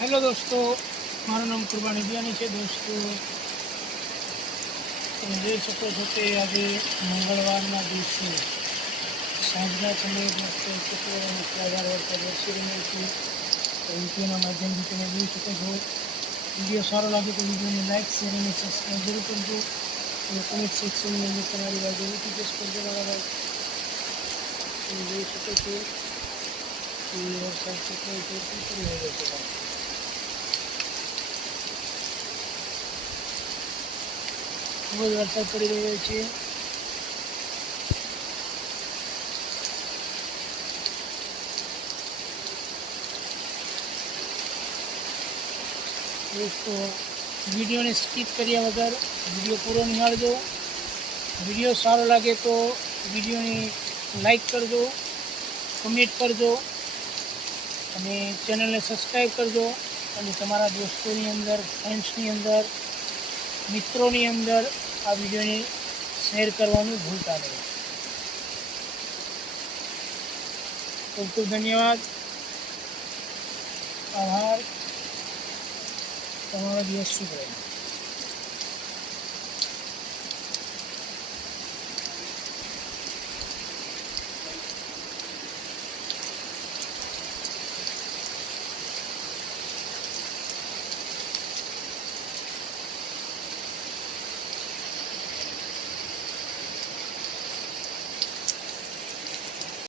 Hello दोस्तों, मारू नाम कुर्बानी दियानी है। दोस्तों તમે જોઈ શકો છો કે આજે મંગળવારના દિવસે સાંજના સમયે શુક્ર અને સાધાર વરસાદ વરસી રહ્યો છે। તો વિડીયોના માધ્યમથી તમે જોઈ શકો છો। વિડીયો સારો લાગે તો વિડીયોને લાઇક શેર અને સબસ્ક્રાઈબ જરૂર કરજો અને કમેન્ટ સેક્શનની અંદર તમારી વાત જરૂરથી પેશ કરજો મારા ભાઈ। તમે જોઈ શકો છો કે વરસાદ કેટલો જોરથી પડી રહ્યો છે ભાઈ। ખૂબ જ વરસાદ પડી રહ્યો છે। દોસ્તો વિડીયોને સ્કીપ કર્યા વગર વિડીયો પૂરો નિહાળજો। વિડીયો સારો લાગે તો વિડીયોને લાઈક કરજો, કમેન્ટ કરજો અને ચેનલને સબસ્ક્રાઈબ કરજો અને તમારા દોસ્તોની અંદર, ફ્રેન્ડ્સની અંદર, મિત્રોની અંદર આ વિડીયોને શેર કરવાનું ભૂલતા નહીં। ખૂબ ખૂબ ધન્યવાદ, આભાર। તમારો દિવસ શુભ રહે।